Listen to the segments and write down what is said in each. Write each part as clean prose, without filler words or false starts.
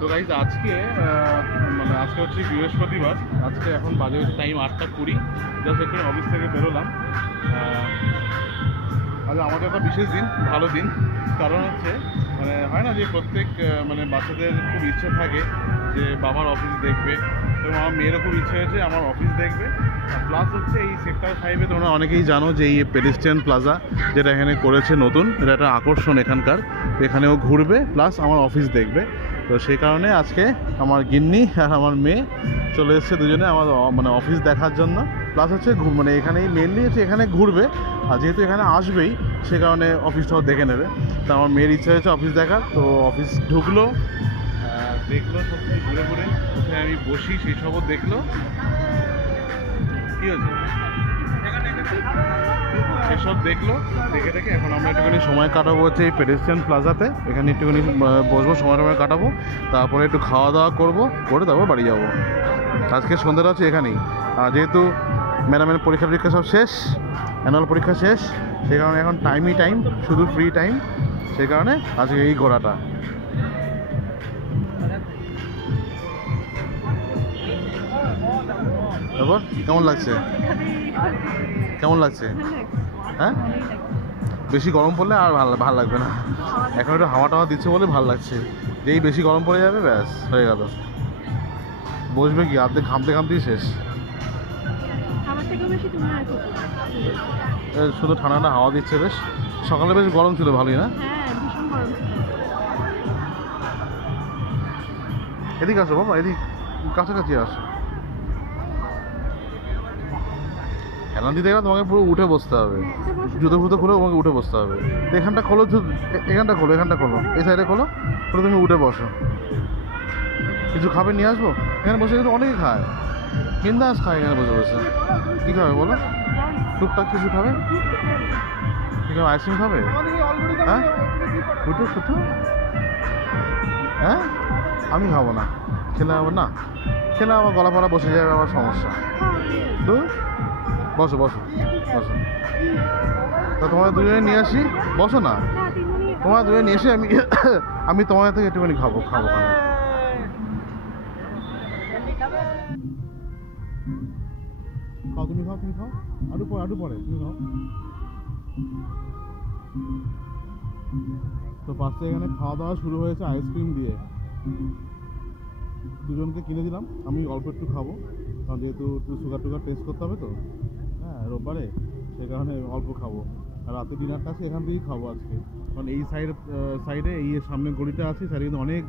তো গাইজ আজকে আজকে হচ্ছে বৃহস্পতিবার। আজকে এখন বাজে হচ্ছে টাইম 8:20। জাস্ট একটু অফিস থেকে বেরোলাম। আজ আমাদের একটা বিশেষ দিন, ভালো দিন। কারণ হচ্ছে হয় না যে প্রত্যেক বাচ্চাদের খুব ইচ্ছে থাকে যে বাবার অফিস দেখবে, এবং আমার মেয়েরও খুব ইচ্ছে হয়েছে আমার অফিস দেখবে। প্লাস হচ্ছে এই সেক্টর 5-এ তোমরা অনেকেই জানো যে এই পেডেস্ট্রিয়ান প্লাজা যেটা এখানে করেছে নতুন, এটা একটা আকর্ষণ এখানকার। এখানেও ঘুরবে প্লাস আমার অফিস দেখবে। তো সেই কারণে আজকে আমার গিন্নি আর আমার মেয়ে চলে এসেছে দুজনে আমার অফিস দেখার জন্য। প্লাস হচ্ছে এখানেই মেনলি হচ্ছে এখানে ঘুরবে, আর যেহেতু এখানে আসবেই সে কারণে অফিসটাও দেখে নেবে। তো আমার মেয়ের ইচ্ছা হয়েছে অফিস দেখার। তো অফিস ঢুকলো, দেখলো সব কিছু ঘুরে ঘুরে, কোথায় আমি বসি সেই সবও দেখলো। কী হয়েছে সেসব দেখলো, দেখে দেখে এখন আমরা একটুখানি সময় কাটাবো হচ্ছে এই পেডেস্ট্রিয়ান প্লাজাতে। এখানে একটুখানি বসবো, সময় কাটাবো, তারপরে একটু খাওয়া দাওয়া করবো, করে তারপর বাড়ি যাবো। আজকে সন্ধ্যাটা হচ্ছে এখানেই। আর যেহেতু ম্যাডামের পরীক্ষা টরীক্ষা সব শেষ, অ্যানুয়াল পরীক্ষা শেষ, সেই কারণে এখন টাইমই টাইম, শুধু ফ্রি টাইম। সেই কারণে আজকে এই ঘোরাটা। তারপর কেমন লাগছে? কেমন লাগছে? হ্যাঁ, বেশি গরম পড়লে আর ভালো লাগবে না। এখন একটু হাওয়া টাওয়া দিচ্ছে বলে ভালো লাগছে। যেই বেশি গরম পড়ে যাবে ব্যাস হয়ে গেল, বসবে কি আর্ধেক ঘামতে ঘামতেই শেষ। শুধু ঠান্ডা হাওয়া দিচ্ছে বেশ। সকালে বেশ গরম ছিল, ভালোই না? এদিকে আসো বাবা, এদিক কাছাকাছি আসো। হেলান দিতে গেলে তোমাকে পুরো উঠে বসতে হবে, জুতো ফুতো খুলে তোমাকে উঠে বসতে হবে। তো এখানটা খোলো, এখানটা খোলো, এখানটা খোলো, এই সাইডে খোলো, খুলে তুমি উঠে বসো। কিছু খাবে নিয়ে আসবো? এখানে বসে কিন্তু অনেকেই খায়, বিন্দাস খায় এখানে বসে বসে। কী খাবে বলো? টুকটাক কিছু খাবে? কী খাবে? আইসক্রিম খাবে? হ্যাঁ, ফুটো ফুটো। হ্যাঁ, আমি খাবো না, খেলে আমার না, খেলে আমার গলা পড়া বসে যাবে, আমার সমস্যা। তো বসো বসো বসো। তা তোমার দুজনে নিয়ে আসি, বসো না, তোমার দুজনে নিয়ে এসে আমি তোমার থেকে একটুখানি খাবো খাবো। খাও, তুমি খাও, তুমি খাও, আরো পরে তুমি খাও। তো পাশে এখানে খাওয়া দাওয়া শুরু হয়েছে আইসক্রিম দিয়ে। দুজনকে কিনে দিলাম, আমি অল্প একটু খাবো, কারণ যেহেতু একটু সুগার টুগার টেস্ট করতে হবে তো, হ্যাঁ, রোববারে, সেই কারণে অল্প খাবো। আর রাতে ডিনারটা আছে এখান থেকেই খাবো আজকে। কারণ এই সাইডে এই সামনে গলিটা আছে, সাইডে কিন্তু অনেক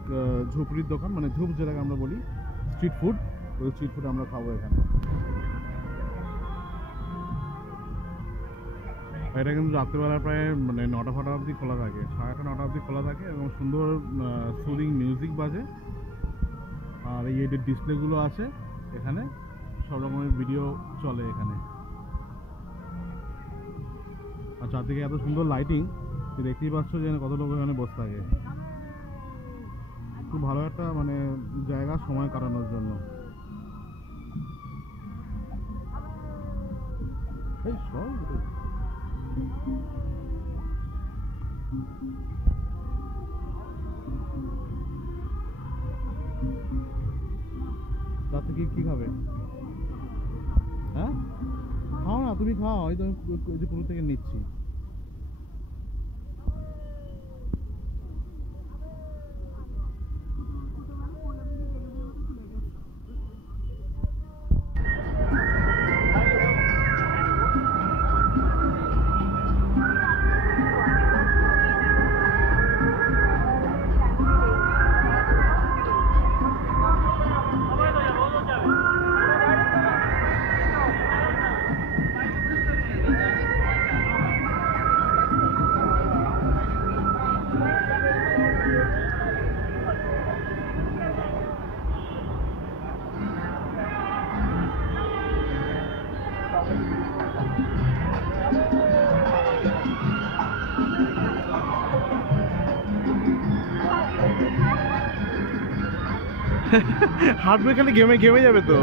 ঝুপড়ির দোকান, ঝুপ যেটাকে আমরা বলি, স্ট্রিট ফুড। ওই স্ট্রিট ফুড আমরা খাবো এখানে। এটা কিন্তু রাত্রিবেলা প্রায় 9টা ফটা অবধি খোলা থাকে, 8:30 9টা অবধি খোলা থাকে, এবং সুন্দর সুদিং মিউজিক বাজে। আর এই ডিসপ্লেগুলো আছে এখানে, সব রকমের ভিডিও চলে এখানে। আর চারদিকে এত সুন্দর লাইটিং, দেখতেই পাচ্ছ যে কত লোক এখানে বসে থাকে। খুব ভালো একটা জায়গা সময় কাটানোর জন্য। রাতে কি খাবে? হ্যাঁ, খাও না, তুমি খাও, এই তো আমি পুরো থেকে নিচ্ছি। হাঁটবে খালি, ঘেমে যাবে তো।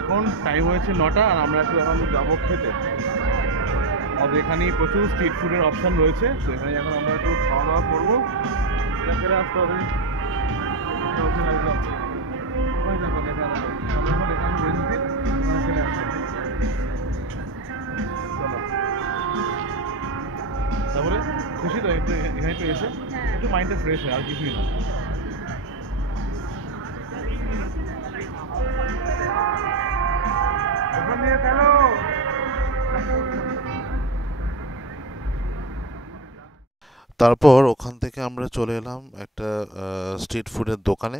এখন টাইম হয়েছে 9টা, আর আমরা এখন যাবো খেতে। আমাদের এখানেই প্রচুর স্ট্রিট ফুডের অপশান রয়েছে, তো এখানে এখন আমরা একটু খাওয়া দাওয়া করবো। এটা ফেলে আসতে হবে। ওই দেখো লেখা আছে, সাধারণত লেখা আছে বেঞ্জিত, ফেলে আসতে হবে। চলো, তারপরে খুশি তো একটু এখানে একটু এসে একটু মাইন্ডটা ফ্রেশ হয়, আর কিছুই না। ওখান দিয়ে ফেলো। তারপর ওখান থেকে আমরা চলে এলাম একটা স্ট্রিট ফুডের দোকানে,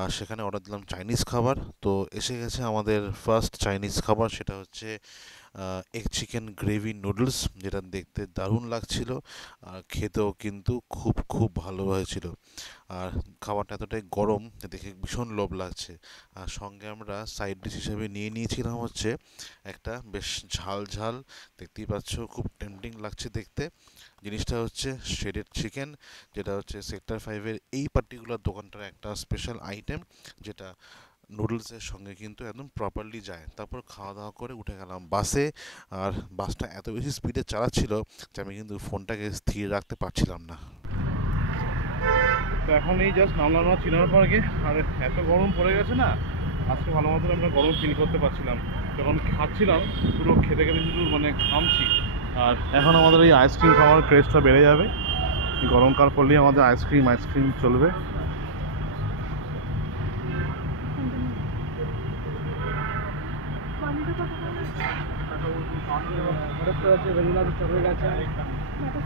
আর সেখানে অর্ডার দিলাম চাইনিজ খাবার। তো এসে গেছে আমাদের ফার্স্ট চাইনিজ খাবার, সেটা হচ্ছে এগ চিকেন গ্রেভি নুডলস, যেটা দেখতে দারুণ লাগছিল আর খেতেও কিন্তু খুব খুব ভালো হয়েছিল। আর খাবারটা এতটাই গরম যে দেখে ভীষণ লোভ লাগছে। আর সঙ্গে আমরা সাইড ডিশ হিসেবে নিয়ে নিয়েছিলাম হচ্ছে একটা বেশ ঝাল ঝাল, দেখতেই পাচ্ছ খুব টেম্পটিং লাগছে দেখতে, জিনিসটা হচ্ছে শ্রেডেড চিকেন, যেটা হচ্ছে সেক্টর 5-এর এই পার্টিকুলার দোকানটার একটা স্পেশাল আইটেম, যেটা নুডলসের সঙ্গে কিন্তু একদম প্রপারলি যায়। তারপর খাওয়া দাওয়া করে উঠে গেলাম বাসে। আর বাসটা এত বেশি স্পিডে চালাচ্ছিল যে আমি কিন্তু ফোনটাকে স্থির রাখতে পারছিলাম না। তো এখন এই জাস্ট নামলাম না চিনার পার্কে, আর এত গরম পড়ে গেছে না, আজকে ভালো মতন আমরা গরম ফিল করতে পারছিলাম। যখন খাচ্ছিলাম পুরো খেতে খেতে শুধু মানে ঘামছি। আর এখন আমাদের এই আইসক্রিম খাওয়ার ক্রেজটা বেড়ে যাবে, গরমকাল পড়লেই আমাদের আইসক্রিম চলবে। ভ্যানিলা চকলেট আছে, ভ্যানিলা চকলেট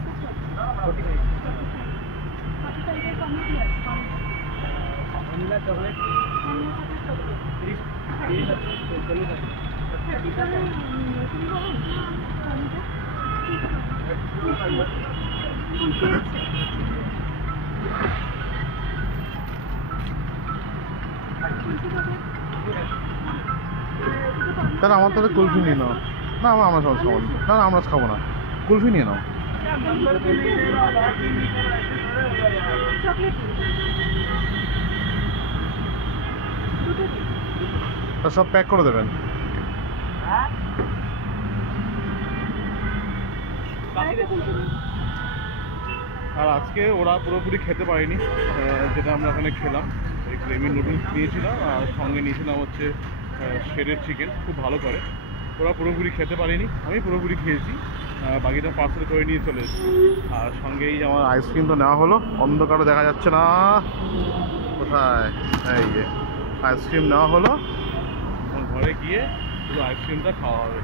তাহলে আমার তাহলে কুলফি নিয়ে নাও। না আমরা সব খাবো না, না আমরা খাবো না, কুলফি নিয়ে নাও। তা সব প্যাক করে দেবেন। আর আজকে ওরা পুরোপুরি খেতে পারেনি, যেটা আমরা ওখানে খেলাম এই গ্রেভি নুডলস নিয়েছিলাম, আর সঙ্গে নিয়েছিলাম হচ্ছে শ্রেডেড চিকেন, খুব ভালো করে। ওরা পুরোপুরি খেতে পারেনি, আমি পুরোপুরি খেয়েছি, বাকিটা পার্সেল করে নিয়ে চলে এসেছি। আর সঙ্গে এই আমার আইসক্রিম তো নেওয়া হলো, অন্ধকারে দেখা যাচ্ছে না কোথায়, এই যে আইসক্রিম নেওয়া হলো, ঘরে গিয়ে শুধু আইসক্রিমটা খাওয়া হবে।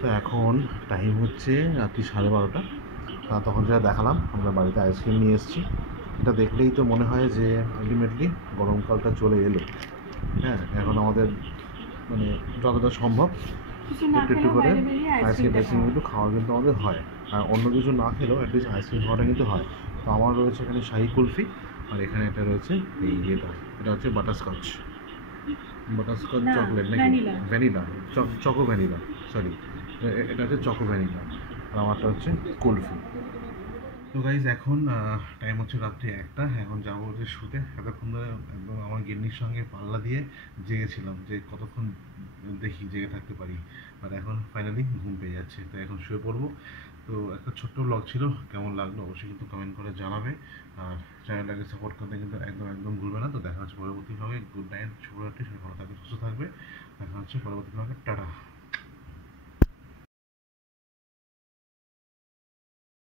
তো এখন টাইম হচ্ছে রাত্রি 12:30। তখন যেটা দেখালাম, আমরা বাড়িতে আইসক্রিম নিয়ে এসেছি। এটা দেখলেই তো মনে হয় যে আলটিমেটলি গরমকালটা চলে এলো। হ্যাঁ, এখন আমাদের মানে যতটা সম্ভব একটু একটু করে আইসক্রিম কিন্তু খাওয়া কিন্তু আমাদের হয়। আর অন্য কিছু না খেলেও অ্যাটলিস্ট আইসক্রিম খাওয়াটা কিন্তু হয়। তো আমার রয়েছে এখানে শাহি কুলফি, আর এখানে এটা রয়েছে এই এটা হচ্ছে বাটারস্কচ চকলেট নাকি ভ্যানিলা, চকো ভ্যানিলা, সরি এটা হচ্ছে চকো ভ্যানিলা, আর আমারটা হচ্ছে কুলফি। তো গাইজ এখন টাইম হচ্ছে রাত্রি 1টা, এখন যাবো হচ্ছে শুতে। এতক্ষণ ধরে একদম আমার গিন্নির সঙ্গে পাল্লা দিয়ে জেগেছিলাম যে কতক্ষণ দেখি জেগে থাকতে পারি, আর এখন ফাইনালি ঘুম পেয়ে যাচ্ছে, তো এখন শুয়ে পড়বো। তো একটা ছোট্ট ব্লগ ছিল, কেমন লাগলো অবশ্যই কিন্তু কমেন্ট করে জানাবে, আর চ্যানেলটাকে সাপোর্ট করতে কিন্তু একদম ভুলবে না। তো দেখা হচ্ছে পরবর্তী ব্লগে। গুড নাইট, শুভরাত্রি, সবাই ভালো থাকবে, সুস্থ থাকবে। দেখা হচ্ছে পরবর্তী ব্লগে, টাটা।